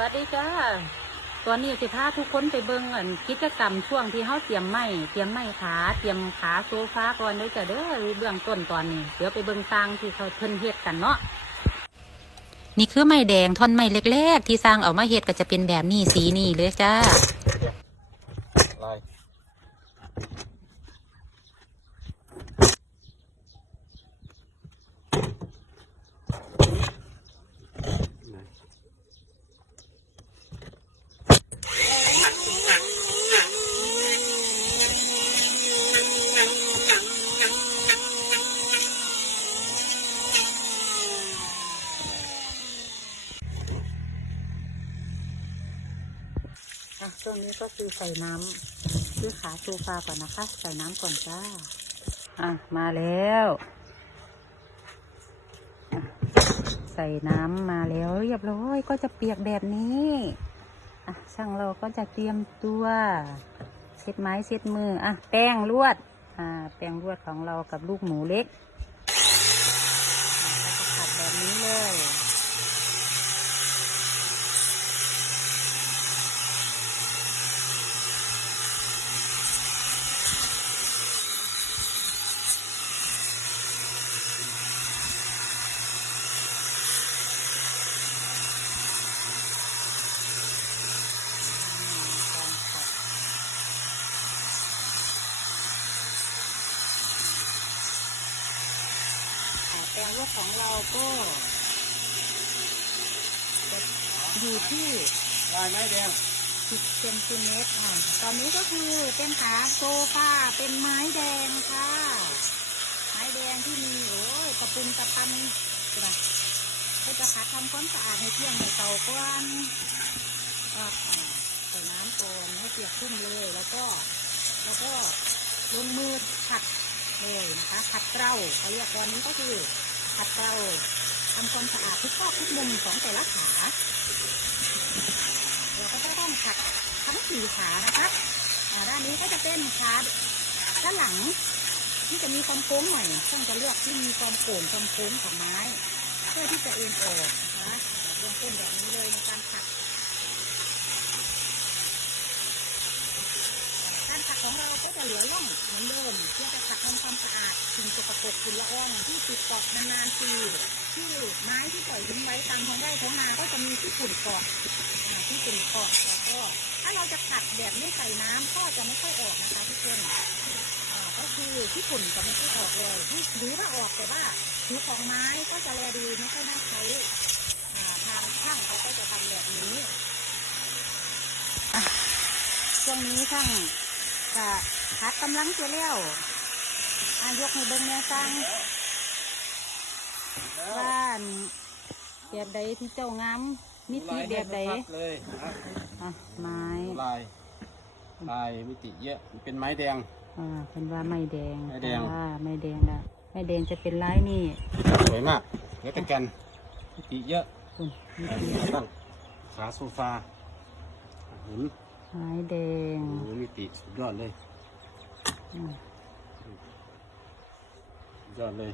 วัสดีจ้าตอนนี้สิพาทุกคนไปเบิ่งอันกิจกรรมช่วงที่เฮาเตรียมไม้เตรียมไม้ขาเตรียมขาโซฟาก่อนด้อจ้ะเด้อเบื้องต้นตอนนี้ เดี๋ยวไปเบิ่งสร้างที่เขาเพิ่นเฮ็ดกันเนาะนี่คือไม้แดงท่อนไม้เล็กๆ ที่สร้างเอามาเฮ็ดก็จะเป็นแบบนี้สีนี้เลยจ้า อะช่วงนี้ก็คือใส่น้ำคือขาโซฟาก่อนนะคะ ใส่น้ำก่อนจ้า อะ มาแล้ว ใส่น้ำมาแล้วเรียบร้อยก็จะเปียกแบบนี้อะช่างเราก็จะเตรียมตัวเช็ดไม้เช็ดมือ อะ แป้งลวด อ่า แป้งลวดของเรากับลูกหมูเล็กจะขัดแบบนี้เลย การขัด อ่าแปลงลูกของเราก็อยู่ที่ลายไม้แดง10เซนติเมตรอ่าตอนนี้ก็คือเป็นขาโซฟาเป็นไม้แดงค่ะ ไม้แดงที่มีโอ้ยตะปุนตะปันนะก็จะขัดทำความสะอาดให้เที่ยงให้เตาก่อนก็อ่าใส่น้ำก่อนให้เปียกชุ่มเลย แล้วก็ แล้วก็ลงมือขัดเลยนะคะขัดเกลาเขาเรียกตอนนี้ก็คือ ขัดเกลาทำความสะอาดทุกซอกทุกมุมของแต่ละขาเราก็จะต้องขัดทั้งสี่ขานะคะด้านนี้ก็จะเป็นขาด้านหลังที่จะมีความโค้งหน่อยช่างจะเลือกที่มีความโก่งความโค้งของไม้ เพื่อที่จะเอ็นออกนะเริ่มต้นแบบนี้เลยในการขัด การ ของเราก็จะเหลือร่องเหมือนเดิมเพื่อจะขัดทำความสะอาดสิ่งสกปรกฝุ่นละอองที่ติดเกาะนานๆปีที่ไม้ที่ปล่อยทิ้งไว้ตามท้องไร่ท้องนาก็จะมีที่ฝุ่นเกาะที่ฝุ่นเกาะแล้วก็ถ้าเราจะขัดแบบไม่ใส่น้ำก็จะไม่ค่อยออกนะคะทุกคนก็คือที่ฝุ่นจะไม่ค่อยออกเลยที่หรือว่าออกแต่ว่าผิวของไม้ก็จะแลดูไม่ค่อยน่าใช้ทางช่างเขาก็จะทำแบบนี้ช่วงนี้ช่าง ก็คัดกำลังตัวเลี้ยวอายกให้เบิ้งแม่สั่งบ้านแบบใดที่เจ้างามมิติแบบใดเลยนะครับอะไม้ลายลายมิติเยอะมันเป็นไม้แดงอ่าเป็นว่าไม้แดงไม้แดงจ้าไม้แดงละไม้แดงจะเป็นลายนี่สวยมากแล้วแต่กันมิติเยอะคุณมิติตั้งขาโซฟาหิน ไม้แดงโอ้มีตีสุดยอดเลยยอดเลย